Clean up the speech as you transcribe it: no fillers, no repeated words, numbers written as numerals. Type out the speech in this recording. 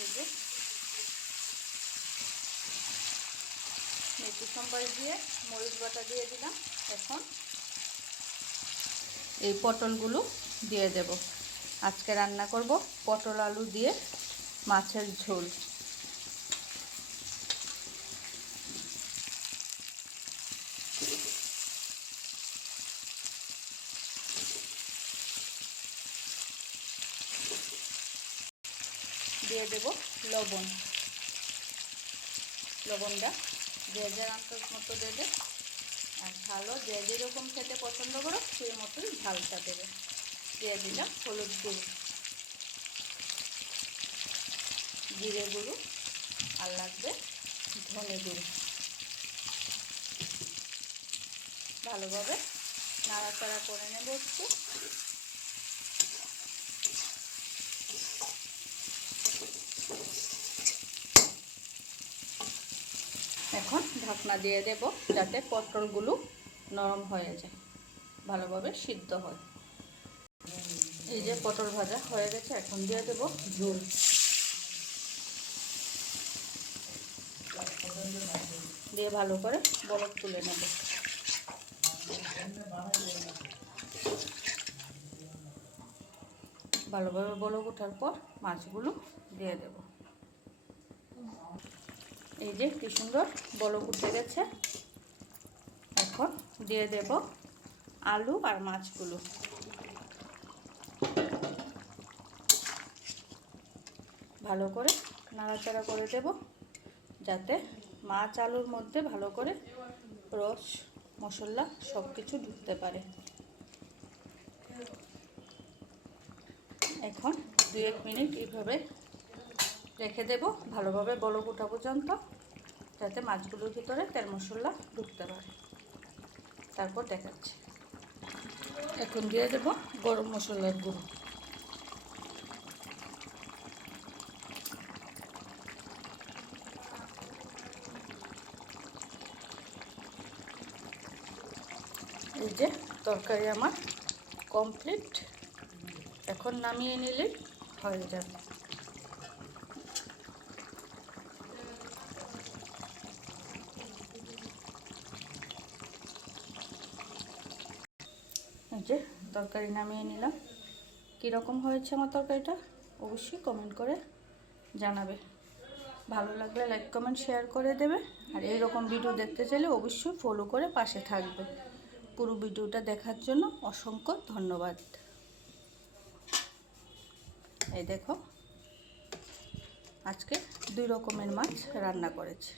এই যে মেথি সম্বাস দিয়ে মরিচ বাটা দিয়ে দিলাম। এখন এই পটলগুলো দিয়ে দেব। আজকে রান্না করব পটল আলু দিয়ে মাছের ঝোল। দিয়ে দেব লবণ। লবণটা যে যার আন্দাজ মতো দেবে, আর ঝালও যে যেরকম খেতে পছন্দ করো সেই মতোই ঝালটা দেবে। দিয়ে দিলাম হলুদ গুঁড়ো, জিরে গুঁড়ো, আর লাগবে ধনে গুঁড়ো। ভালোভাবে নাড়াচাড়া করে নেব একটু। এখন ঢাকনা দিয়ে দেব যাতে পটলগুলো নরম হয়ে যায়, ভালোভাবে সিদ্ধ হয়। এই যে পটল ভাজা হয়ে গেছে, এখন দিয়ে দেব ঝোল। দিয়ে ভালো করে বলক তুলে নেব। ভালোভাবে বলক ওঠার পর মাছগুলো দিয়ে দেব। এই যে কি সুন্দর বলক উঠে গেছে। এখন দিয়ে দেব আলু আর মাছগুলো। ভালো করে নাড়াচাড়া করে দেব যাতে মাছ আলুর মধ্যে ভালো করে রস মশলা সব কিছু ঢুকতে পারে। এখন 2-1 মিনিট এইভাবে রেখে দেব, ভালোভাবে বলক ওঠা পর্যন্ত, যাতে মাছগুলোর ভিতরে তেল মশলা ঢুকতে পারে। তারপর দেখাচ্ছি। এখন দিয়ে দেব গরম মশলার গুঁড়ো। এই যে তরকারি আমার কমপ্লিট। এখন নামিয়ে নিলেই হয়ে যাবে। এই যে তরকারি নামিয়ে নিলাম। কীরকম হয়েছে আমার তরকারিটা অবশ্যই কমেন্ট করে জানাবে। ভালো লাগলে লাইক কমেন্ট শেয়ার করে দেবে। আর এইরকম ভিডিও দেখতে চাইলে অবশ্যই ফলো করে পাশে থাকবে। পুরো ভিডিওটা দেখার জন্য অসংখ্য ধন্যবাদ। এই দেখো আজকে 2 রকমের মাছ রান্না করেছি।